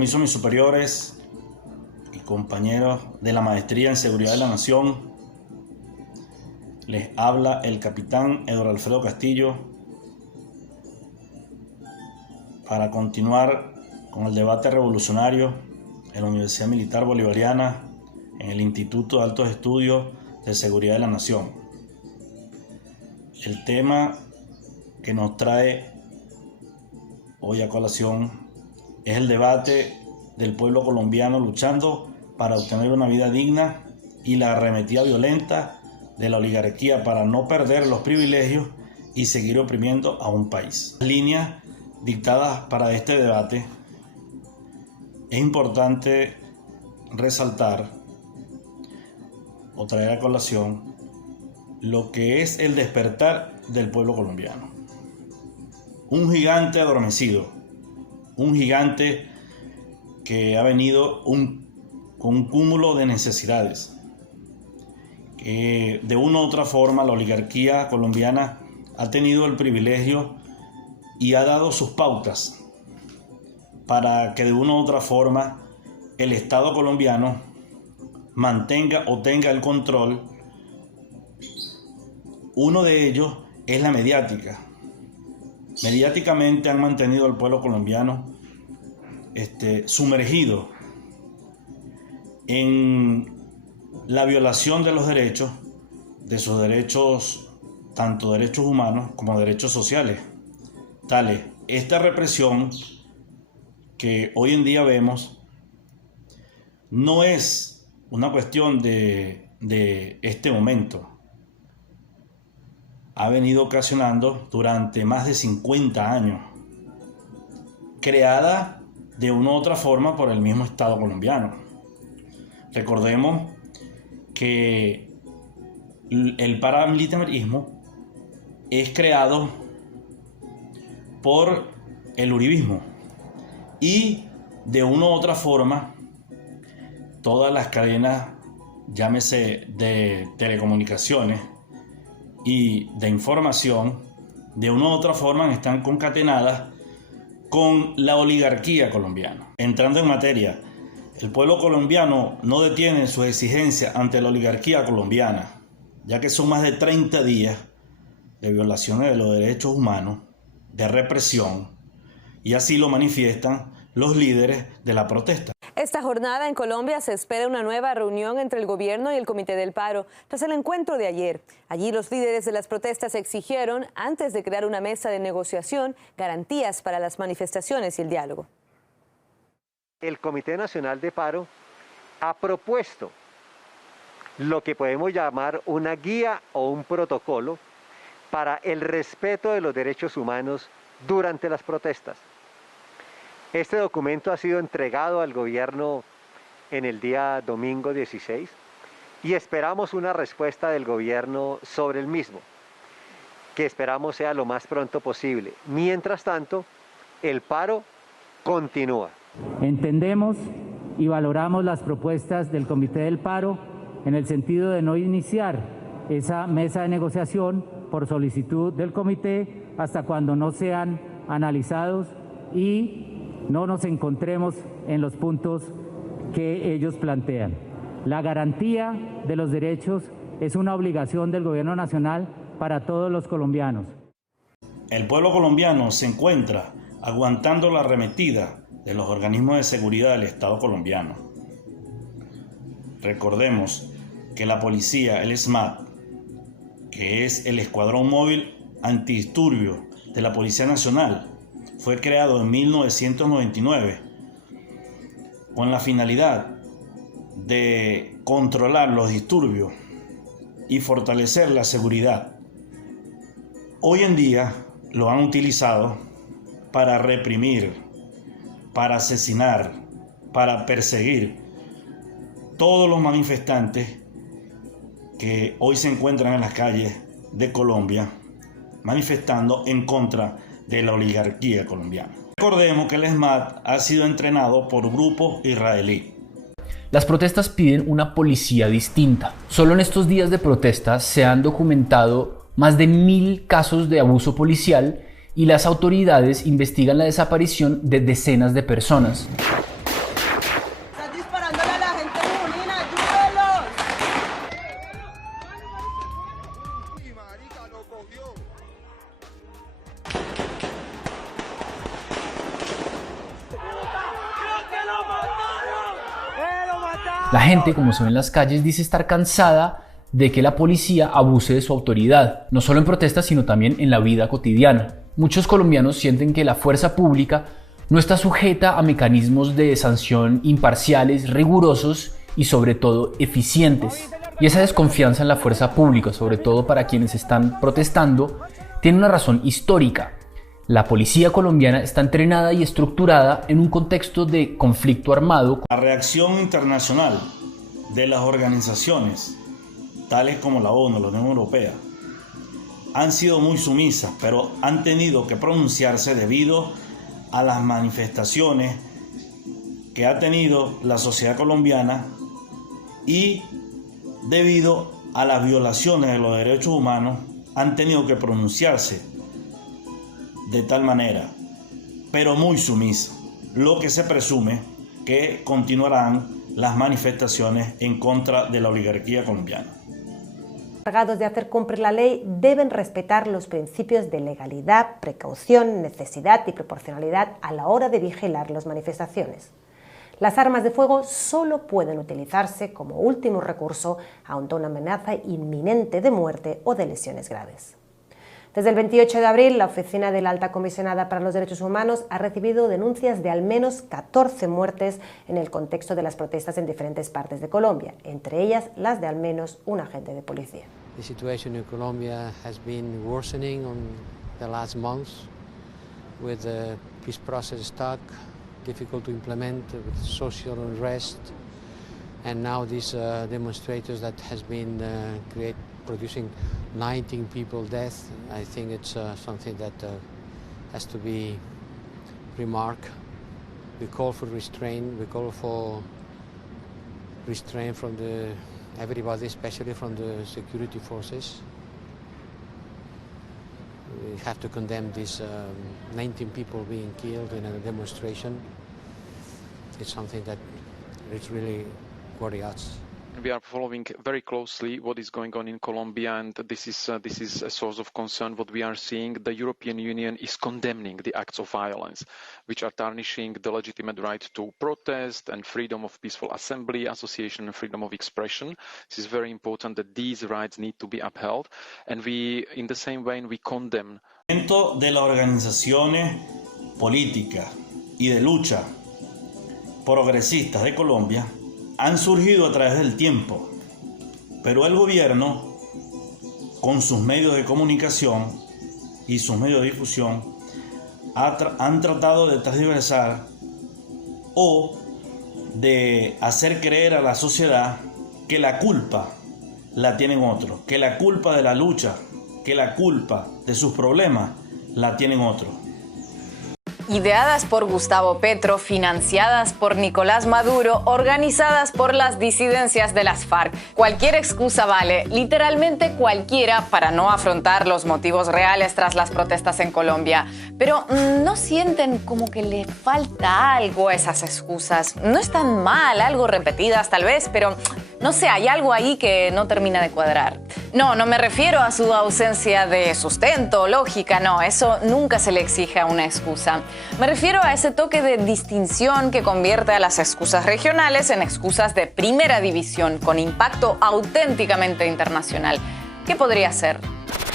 Permiso, mis superiores y compañeros de la Maestría en Seguridad de la Nación. Les habla el capitán Eduardo Alfredo Castillo para continuar con el debate revolucionario en la Universidad Militar Bolivariana, en el Instituto de Altos Estudios de Seguridad de la Nación. El tema que nos trae hoy a colación es el debate del pueblo colombiano luchando para obtener una vida digna y la arremetida violenta de la oligarquía para no perder los privilegios y seguir oprimiendo a un país. Las líneas dictadas para este debate, es importante resaltar o traer a colación lo que es el despertar del pueblo colombiano. Un gigante adormecido, un gigante que ha venido con un cúmulo de necesidades. De una u otra forma la oligarquía colombiana ha tenido el privilegio y ha dado sus pautas para que de una u otra forma el Estado colombiano mantenga o tenga el control. Uno de ellos es la mediática. Mediáticamente han mantenido al pueblo colombiano sumergido en la violación de los derechos, de sus derechos, tanto derechos humanos como derechos sociales. Tales, esta represión que hoy en día vemos no es una cuestión de este momento. Ha venido ocasionando durante más de 50 años, creada de una u otra forma por el mismo Estado colombiano. Recordemos que el paramilitarismo es creado por el uribismo y de una u otra forma todas las cadenas, llámese de telecomunicaciones y de información, de una u otra forma están concatenadas con la oligarquía colombiana. Entrando en materia, el pueblo colombiano no detiene sus exigencias ante la oligarquía colombiana, ya que son más de 30 días de violaciones de los derechos humanos, de represión, y así lo manifiestan los líderes de la protesta. Esta jornada en Colombia se espera una nueva reunión entre el gobierno y el Comité del Paro tras el encuentro de ayer. Allí los líderes de las protestas exigieron, antes de crear una mesa de negociación, garantías para las manifestaciones y el diálogo. El Comité Nacional de Paro ha propuesto lo que podemos llamar una guía o un protocolo para el respeto de los derechos humanos durante las protestas. Este documento ha sido entregado al gobierno en el día domingo 16 y esperamos una respuesta del gobierno sobre el mismo, que esperamos sea lo más pronto posible. Mientras tanto, el paro continúa. Entendemos y valoramos las propuestas del Comité del Paro en el sentido de no iniciar esa mesa de negociación por solicitud del comité hasta cuando no sean analizados y no nos encontremos en los puntos que ellos plantean. La garantía de los derechos es una obligación del gobierno nacional para todos los colombianos. El pueblo colombiano se encuentra aguantando la arremetida de los organismos de seguridad del Estado colombiano. Recordemos que la policía, el SMAT, que es el Escuadrón Móvil Antidisturbios de la Policía Nacional, fue creado en 1999 con la finalidad de controlar los disturbios y fortalecer la seguridad. Hoy en día lo han utilizado para reprimir, para asesinar, para perseguir todos los manifestantes que hoy se encuentran en las calles de Colombia manifestando en contra de la oligarquía colombiana. Recordemos que el SMAT ha sido entrenado por grupos israelíes. Las protestas piden una policía distinta. Solo en estos días de protestas se han documentado más de 1000 casos de abuso policial y las autoridades investigan la desaparición de decenas de personas. La gente, como se ve en las calles, dice estar cansada de que la policía abuse de su autoridad, no solo en protestas, sino también en la vida cotidiana. Muchos colombianos sienten que la fuerza pública no está sujeta a mecanismos de sanción imparciales, rigurosos y sobre todo eficientes. Y esa desconfianza en la fuerza pública, sobre todo para quienes están protestando, tiene una razón histórica. La policía colombiana está entrenada y estructurada en un contexto de conflicto armado. La reacción internacional de las organizaciones, tales como la ONU, la Unión Europea, han sido muy sumisas, pero han tenido que pronunciarse debido a las manifestaciones que ha tenido la sociedad colombiana y debido a las violaciones de los derechos humanos, han tenido que pronunciarse de tal manera, pero muy sumisa, lo que se presume que continuarán las manifestaciones en contra de la oligarquía colombiana. Los encargados de hacer cumplir la ley deben respetar los principios de legalidad, precaución, necesidad y proporcionalidad a la hora de vigilar las manifestaciones. Las armas de fuego solo pueden utilizarse como último recurso ante una amenaza inminente de muerte o de lesiones graves. Desde el 28 de abril, la Oficina de la Alta Comisionada para los Derechos Humanos ha recibido denuncias de al menos 14 muertes en el contexto de las protestas en diferentes partes de Colombia, entre ellas las de al menos un agente de policía. The situation in Colombia has been worsening on the last months, with the peace process stuck, difficult to implement, with social unrest, and now these demonstrators that has been producing 19 people death. I think it's something that has to be remarked. We call for restraint. We call for restraint from everybody, especially from the security forces. We have to condemn these 19 people being killed in a demonstration. It's something that it's really worries us. We are following very closely what is going on in Colombia, and this is a source of concern. What we are seeing, the European Union is condemning the acts of violence, which are tarnishing the legitimate right to protest and freedom of peaceful assembly, association, and freedom of expression. This is very important that these rights need to be upheld, and we, in the same way, we condemn. De las organizaciones políticas y de lucha progresistas de Colombia han surgido a través del tiempo, pero el gobierno, con sus medios de comunicación y sus medios de difusión, han tratado de transversar o de hacer creer a la sociedad que la culpa la tienen otros, que la culpa de la lucha, que la culpa de sus problemas la tienen otros. Ideadas por Gustavo Petro, financiadas por Nicolás Maduro, organizadas por las disidencias de las FARC. Cualquier excusa vale, literalmente cualquiera, para no afrontar los motivos reales tras las protestas en Colombia. Pero ¿no sienten como que le falta algo a esas excusas? No están mal, algo repetidas tal vez, pero no sé, hay algo ahí que no termina de cuadrar. No me refiero a su ausencia de sustento, lógica, no, eso nunca se le exige a una excusa. Me refiero a ese toque de distinción que convierte a las excusas regionales en excusas de primera división, con impacto auténticamente internacional. ¿Qué podría ser?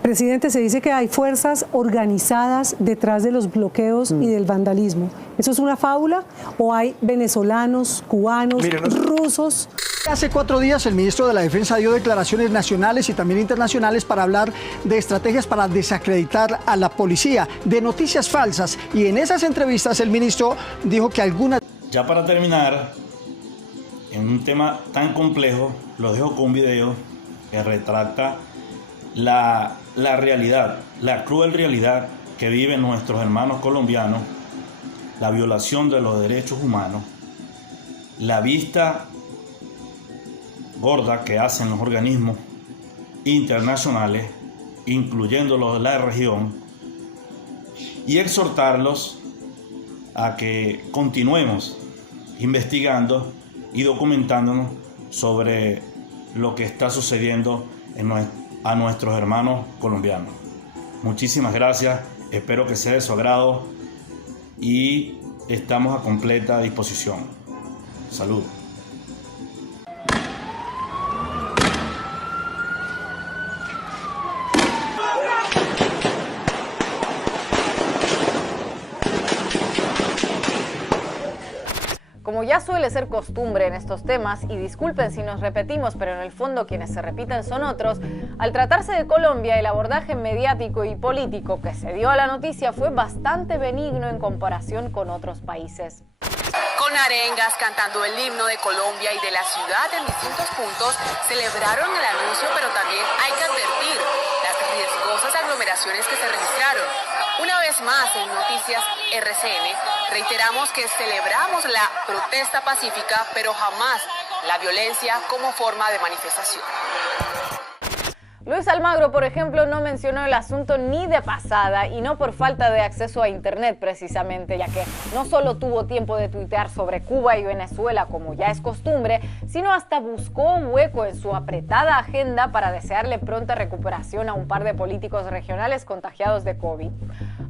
Presidente, se dice que hay fuerzas organizadas detrás de los bloqueos y del vandalismo. ¿Eso es una fábula o hay venezolanos, cubanos, rusos? Hace 4 días el ministro de la Defensa dio declaraciones nacionales y también internacionales para hablar de estrategias para desacreditar a la policía, de noticias falsas, y en esas entrevistas el ministro dijo que algunas... Ya para terminar, en un tema tan complejo, lo dejo con un video que retrata la realidad, la cruel realidad que viven nuestros hermanos colombianos, la violación de los derechos humanos, la vista gorda que hacen los organismos internacionales, incluyendo los de la región, y exhortarlos a que continuemos investigando y documentándonos sobre lo que está sucediendo a nuestros hermanos colombianos. Muchísimas gracias, espero que sea de su agrado y estamos a completa disposición. Salud. Como ya suele ser costumbre en estos temas, y disculpen si nos repetimos, pero en el fondo quienes se repiten son otros, al tratarse de Colombia, el abordaje mediático y político que se dio a la noticia fue bastante benigno en comparación con otros países. Con arengas, cantando el himno de Colombia y de la ciudad en distintos puntos, celebraron el anuncio, pero también hay que advertir las riesgosas aglomeraciones que se registraron. Una vez más en Noticias RCN, reiteramos que celebramos la protesta pacífica, pero jamás la violencia como forma de manifestación. Luis Almagro, por ejemplo, no mencionó el asunto ni de pasada, y no por falta de acceso a internet precisamente, ya que no solo tuvo tiempo de tuitear sobre Cuba y Venezuela como ya es costumbre, sino hasta buscó un hueco en su apretada agenda para desearle pronta recuperación a un par de políticos regionales contagiados de COVID.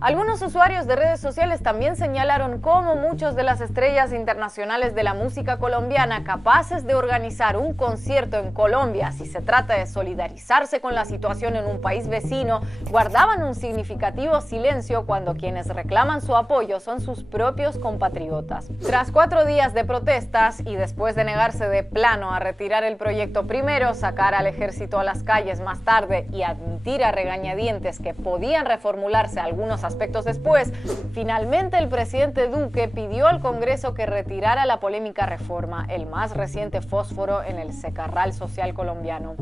Algunos usuarios de redes sociales también señalaron cómo muchos de las estrellas internacionales de la música colombiana, capaces de organizar un concierto en Colombia si se trata de solidarizarse con la situación en un país vecino, guardaban un significativo silencio cuando quienes reclaman su apoyo son sus propios compatriotas. Tras 4 días de protestas y después de negarse de plano a retirar el proyecto primero, sacar al ejército a las calles más tarde y admitir a regañadientes que podían reformularse algunos aspectos después, finalmente el presidente Duque pidió al Congreso que retirara la polémica reforma, el más reciente fósforo en el secarral social colombiano.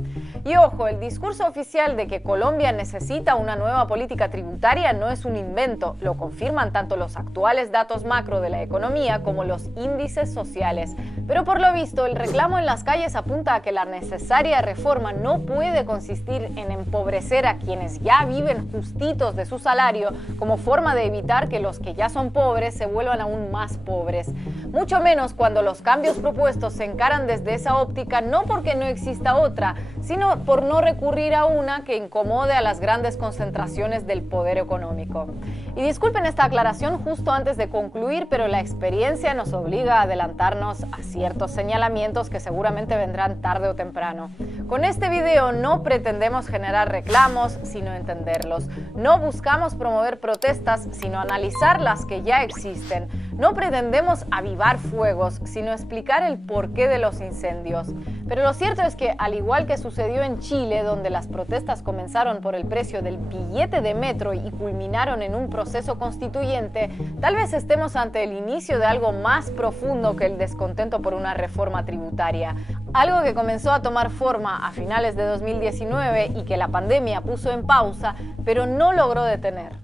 Y ojo, el discurso oficial de que Colombia necesita una nueva política tributaria no es un invento, lo confirman tanto los actuales datos macro de la economía como los índices sociales. Pero por lo visto, el reclamo en las calles apunta a que la necesaria reforma no puede consistir en empobrecer a quienes ya viven justitos de su salario, como forma de evitar que los que ya son pobres se vuelvan aún más pobres. Mucho menos cuando los cambios propuestos se encaran desde esa óptica, no porque no exista otra, sino por no recurrir a una que incomode a las grandes concentraciones del poder económico. Y disculpen esta aclaración justo antes de concluir, pero la experiencia nos obliga a adelantarnos a ciertos señalamientos que seguramente vendrán tarde o temprano. Con este video no pretendemos generar reclamos, sino entenderlos. No buscamos promover protestas, sino analizar las que ya existen. No pretendemos avivar fuegos, sino explicar el porqué de los incendios. Pero lo cierto es que, al igual que sucedió en Chile, donde las protestas comenzaron por el precio del billete de metro y culminaron en un proceso constituyente, tal vez estemos ante el inicio de algo más profundo que el descontento por una reforma tributaria. Algo que comenzó a tomar forma a finales de 2019 y que la pandemia puso en pausa, pero no logró detener.